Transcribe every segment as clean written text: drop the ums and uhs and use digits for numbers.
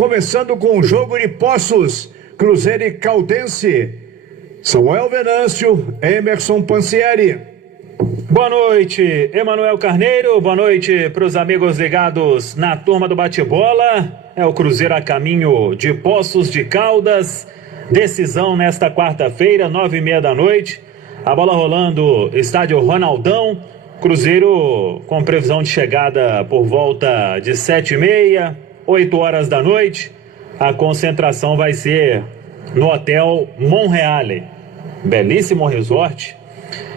começando com o jogo de Poços, Cruzeiro e Caldense. Samuel Venâncio, Emerson Pansieri. Boa noite, Emanuel Carneiro. Boa noite para os amigos ligados na turma do bate-bola. É o Cruzeiro a caminho de Poços de Caldas. Decisão nesta quarta-feira, 9h30 da noite. A bola rolando, estádio Ronaldão. Cruzeiro com previsão de chegada por volta de 7h30, 8 horas da noite. A concentração vai ser no Hotel Monreale, belíssimo resort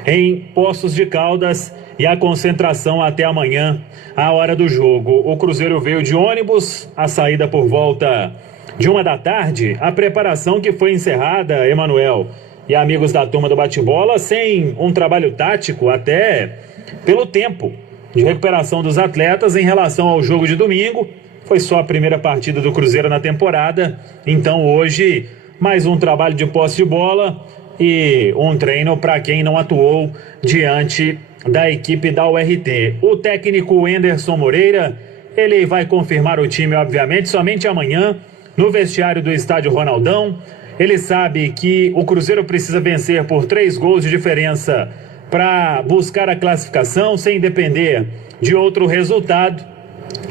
em Poços de Caldas, e a concentração até amanhã, a hora do jogo. O Cruzeiro veio de ônibus, a saída por volta de 1 da tarde, a preparação que foi encerrada, Emanuel e amigos da turma do bate-bola, sem um trabalho tático, até pelo tempo de recuperação dos atletas em relação ao jogo de domingo. Foi só a primeira partida do Cruzeiro na temporada, então hoje mais um trabalho de posse de bola e um treino para quem não atuou diante da equipe da URT. O técnico Enderson Moreira, ele vai confirmar o time, obviamente, somente amanhã no vestiário do estádio Ronaldão. Ele sabe que o Cruzeiro precisa vencer por 3 gols de diferença para buscar a classificação, sem depender de outro resultado.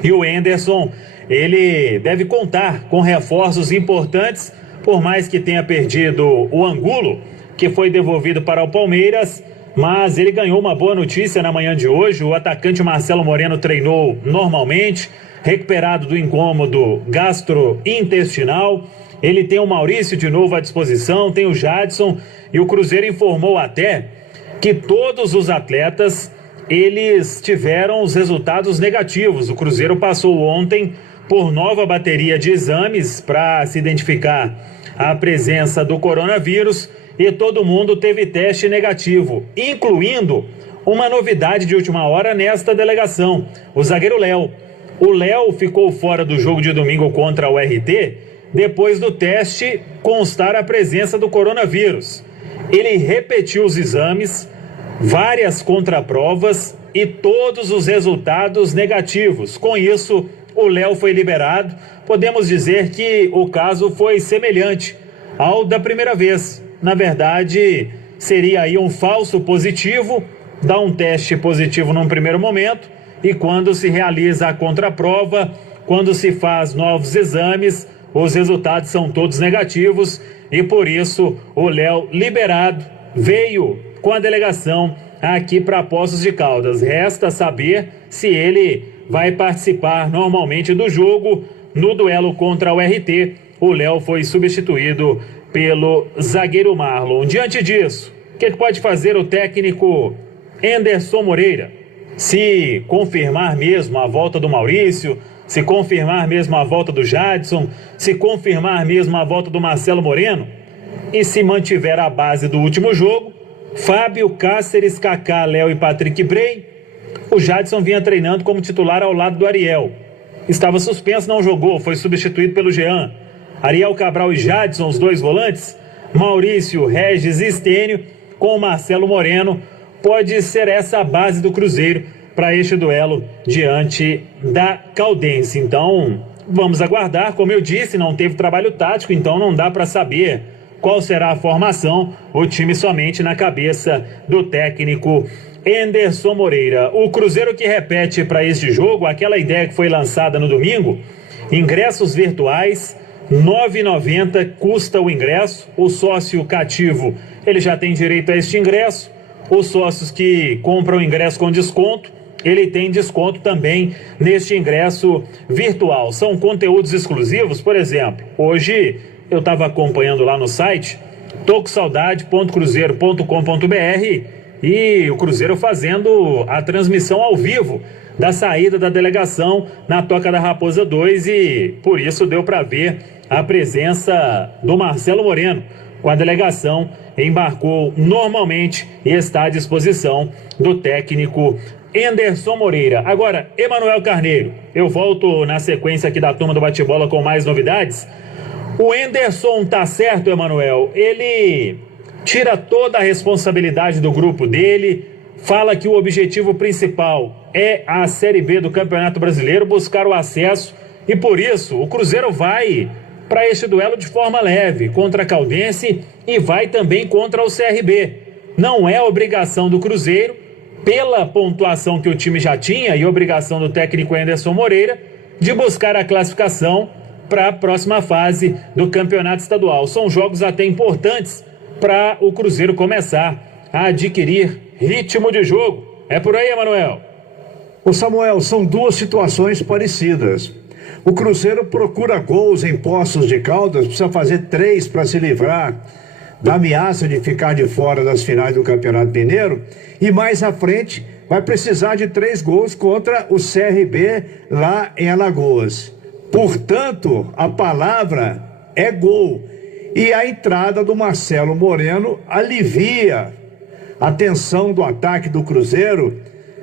E o Enderson, ele deve contar com reforços importantes, por mais que tenha perdido o Angulo, que foi devolvido para o Palmeiras, mas ele ganhou uma boa notícia na manhã de hoje. O atacante Marcelo Moreno treinou normalmente, recuperado do incômodo gastrointestinal. Ele tem o Maurício de novo à disposição, tem o Jadson, e o Cruzeiro informou até que todos os atletas, eles tiveram os resultados negativos. O Cruzeiro passou ontem por nova bateria de exames para se identificar a presença do coronavírus, e todo mundo teve teste negativo, incluindo uma novidade de última hora nesta delegação: o zagueiro Léo. O Léo ficou fora do jogo de domingo contra o RT depois do teste constar a presença do coronavírus. Ele repetiu os exames, várias contraprovas e todos os resultados negativos. Com isso, o Léo foi liberado. Podemos dizer que o caso foi semelhante ao da primeira vez. Na verdade, seria aí um falso positivo, dá um teste positivo num primeiro momento, e quando se realiza a contraprova, quando se faz novos exames, os resultados são todos negativos, e por isso o Léo liberado veio com a delegação aqui para Poços de Caldas. Resta saber se ele vai participar normalmente do jogo. No duelo contra o RT, o Léo foi substituído pelo zagueiro Marlon. Diante disso, o que pode fazer o técnico Enderson Moreira? Se confirmar mesmo a volta do Maurício, se confirmar mesmo a volta do Jadson, se confirmar mesmo a volta do Marcelo Moreno, e se mantiver a base do último jogo, Fábio, Cáceres, Kaká, Léo e Patrick Bray. O Jadson vinha treinando como titular ao lado do Ariel. Estava suspenso, não jogou, foi substituído pelo Jean. Ariel Cabral e Jadson, os 2 volantes. Maurício, Regis e Estênio, com o Marcelo Moreno. Pode ser essa a base do Cruzeiro para este duelo diante da Caldense. Então, vamos aguardar. Como eu disse, não teve trabalho tático, então não dá para saber qual será a formação. O time somente na cabeça do técnico Enderson Moreira. O Cruzeiro que repete para este jogo aquela ideia que foi lançada no domingo: ingressos virtuais, R$ 9,90 custa o ingresso. O sócio cativo, ele já tem direito a este ingresso. Os sócios que compram ingresso com desconto, ele tem desconto também neste ingresso virtual. São conteúdos exclusivos. Por exemplo, hoje eu estava acompanhando lá no site tocosaudade.cruzeiro.com.br e o Cruzeiro fazendo a transmissão ao vivo da saída da delegação na Toca da Raposa 2, e por isso deu para ver a presença do Marcelo Moreno com a delegação. Embarcou normalmente e está à disposição do técnico Enderson Moreira. Agora, Emanuel Carneiro, eu volto na sequência aqui da turma do bate-bola com mais novidades. O Enderson tá certo, Emanuel? Ele tira toda a responsabilidade do grupo dele, fala que o objetivo principal é a Série B do Campeonato Brasileiro, buscar o acesso, e por isso o Cruzeiro vai para este duelo de forma leve contra a Caldense e vai também contra o CRB. Não é obrigação do Cruzeiro, pela pontuação que o time já tinha e obrigação do técnico Anderson Moreira, de buscar a classificação para a próxima fase do campeonato estadual. São jogos até importantes para o Cruzeiro começar a adquirir ritmo de jogo. É por aí, Emanuel. Ô Samuel, são duas situações parecidas. O Cruzeiro procura gols em Poços de Caldas, precisa fazer 3 para se livrar da ameaça de ficar de fora das finais do Campeonato Mineiro, e mais à frente vai precisar de 3 gols contra o CRB lá em Alagoas. Portanto, a palavra é gol, e a entrada do Marcelo Moreno alivia a tensão do ataque do Cruzeiro.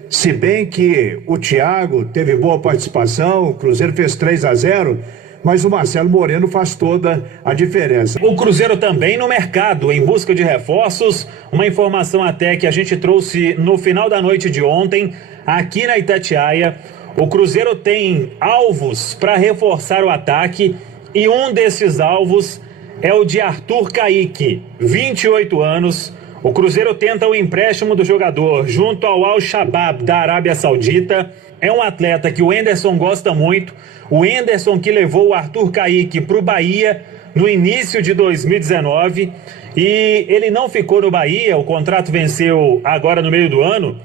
Se bem que o Thiago teve boa participação, o Cruzeiro fez 3-0, mas o Marcelo Moreno faz toda a diferença. O Cruzeiro também no mercado, em busca de reforços. Uma informação até que a gente trouxe no final da noite de ontem, aqui na Itatiaia. O Cruzeiro tem alvos para reforçar o ataque, e um desses alvos é o de Arthur Caíque, 28 anos. O Cruzeiro tenta o empréstimo do jogador junto ao Al-Shabaab da Arábia Saudita. É um atleta que o Anderson gosta muito. O Anderson que levou o Arthur Caíque para o Bahia no início de 2019. E ele não ficou no Bahia, o contrato venceu agora no meio do ano.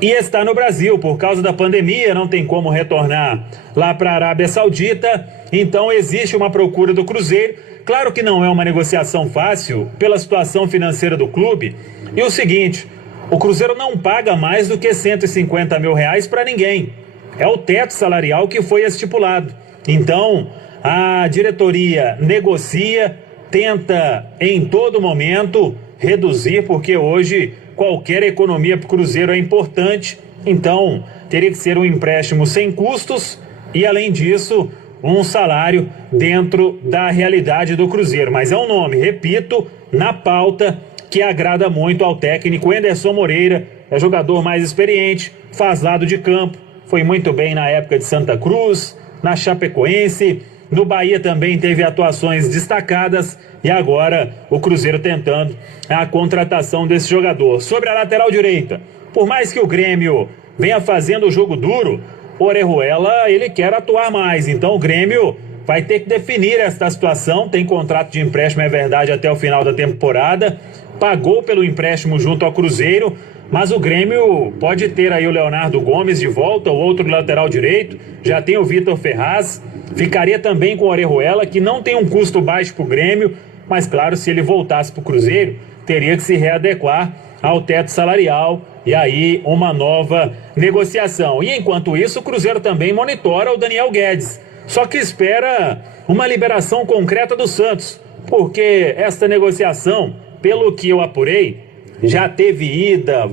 E está no Brasil, por causa da pandemia, não tem como retornar lá para a Arábia Saudita. Então existe uma procura do Cruzeiro. Claro que não é uma negociação fácil pela situação financeira do clube. E o seguinte, o Cruzeiro não paga mais do que R$150 mil para ninguém. É o teto salarial que foi estipulado. Então, a diretoria negocia, tenta em todo momento reduzir, porque hoje qualquer economia para o Cruzeiro é importante. Então, teria que ser um empréstimo sem custos e, além disso, um salário dentro da realidade do Cruzeiro. Mas é um nome, repito, na pauta, que agrada muito ao técnico Anderson Moreira. É jogador mais experiente, faz lado de campo, foi muito bem na época de Santa Cruz, na Chapecoense, no Bahia também teve atuações destacadas, e agora o Cruzeiro tentando a contratação desse jogador. Sobre a lateral direita, por mais que o Grêmio venha fazendo o jogo duro, o Orejuela, ele quer atuar mais, então o Grêmio vai ter que definir esta situação. Tem contrato de empréstimo, é verdade, até o final da temporada, pagou pelo empréstimo junto ao Cruzeiro, mas o Grêmio pode ter aí o Leonardo Gomes de volta, o outro lateral direito, já tem o Vitor Ferraz, ficaria também com o Orejuela, que não tem um custo baixo para o Grêmio, mas claro, se ele voltasse para o Cruzeiro, teria que se readequar ao teto salarial, e aí uma nova negociação. E enquanto isso, o Cruzeiro também monitora o Daniel Guedes, só que espera uma liberação concreta do Santos, porque esta negociação, pelo que eu apurei, já teve ida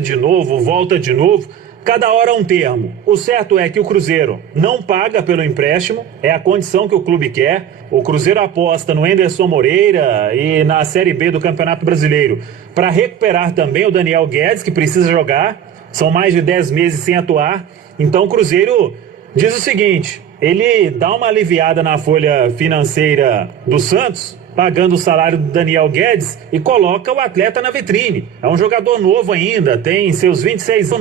de novo, volta de novo, cada hora um termo. O certo é que o Cruzeiro não paga pelo empréstimo, é a condição que o clube quer. O Cruzeiro aposta no Anderson Moreira e na Série B do Campeonato Brasileiro para recuperar também o Daniel Guedes, que precisa jogar, são mais de 10 meses sem atuar. Então o Cruzeiro diz o seguinte, ele dá uma aliviada na folha financeira do Santos, pagando o salário do Daniel Guedes, e coloca o atleta na vitrine. É um jogador novo ainda, tem seus 26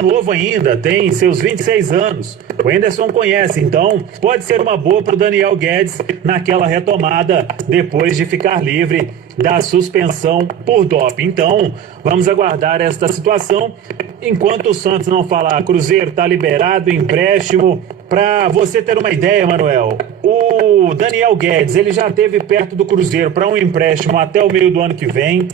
anos. O Anderson conhece, então pode ser uma boa para o Daniel Guedes naquela retomada depois de ficar livre da suspensão por doping. Então, vamos aguardar esta situação. Enquanto o Santos não falar, Cruzeiro está liberado, empréstimo. Para você ter uma ideia, Manuel, o Daniel Guedes, ele já esteve perto do Cruzeiro para um empréstimo até o meio do ano que vem,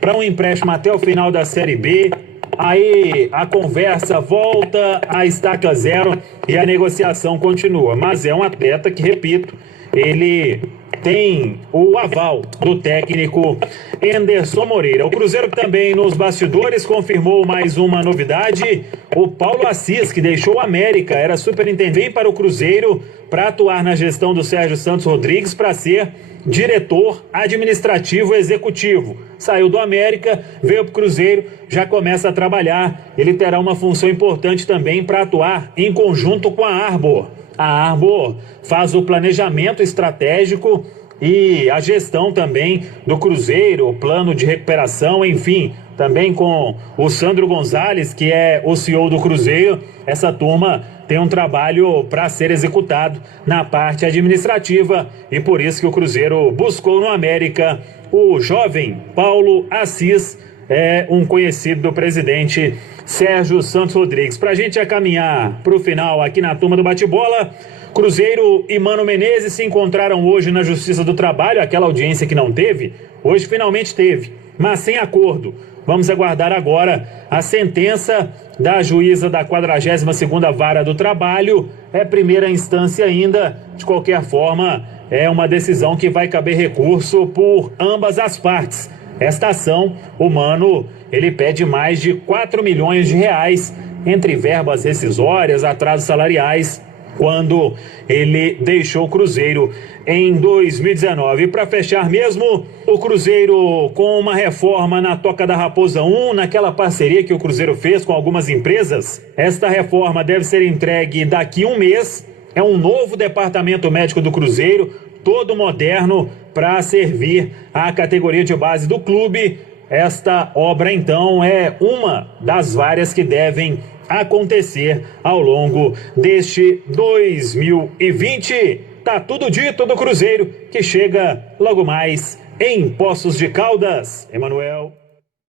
para um empréstimo até o final da Série B. Aí a conversa volta à estaca zero e a negociação continua. Mas é um atleta que, repito, ele tem o aval do técnico Anderson Moreira. O Cruzeiro também nos bastidores confirmou mais uma novidade. O Paulo Assis, que deixou o América, era superintendente para o Cruzeiro para atuar na gestão do Sérgio Santos Rodrigues para ser diretor administrativo executivo. Saiu do América, veio para o Cruzeiro, já começa a trabalhar. Ele terá uma função importante também para atuar em conjunto com a Arbor. A Arbor faz o planejamento estratégico e a gestão também do Cruzeiro, o plano de recuperação, enfim, também com o Sandro Gonzalez, que é o CEO do Cruzeiro. Essa turma tem um trabalho para ser executado na parte administrativa e por isso que o Cruzeiro buscou no América o jovem Paulo Assis, um conhecido do presidente Sérgio Santos Rodrigues. Para a gente caminhar para o final aqui na turma do bate-bola, Cruzeiro e Mano Menezes se encontraram hoje na Justiça do Trabalho, aquela audiência que não teve, hoje finalmente teve, mas sem acordo. Vamos aguardar agora a sentença da juíza da 42ª Vara do Trabalho. É primeira instância ainda, de qualquer forma, é uma decisão que vai caber recurso por ambas as partes. Esta ação, o Mano, ele pede mais de 4 milhões de reais entre verbas rescisórias, atrasos salariais, quando ele deixou o Cruzeiro em 2019. E para fechar mesmo, o Cruzeiro com uma reforma na Toca da Raposa 1, naquela parceria que o Cruzeiro fez com algumas empresas. Esta reforma deve ser entregue daqui a um mês. É um novo departamento médico do Cruzeiro, todo moderno, para servir à categoria de base do clube. Esta obra, então, é uma das várias que devem acontecer ao longo deste 2020. Tá tudo dito do Cruzeiro, que chega logo mais em Poços de Caldas. Emanuel.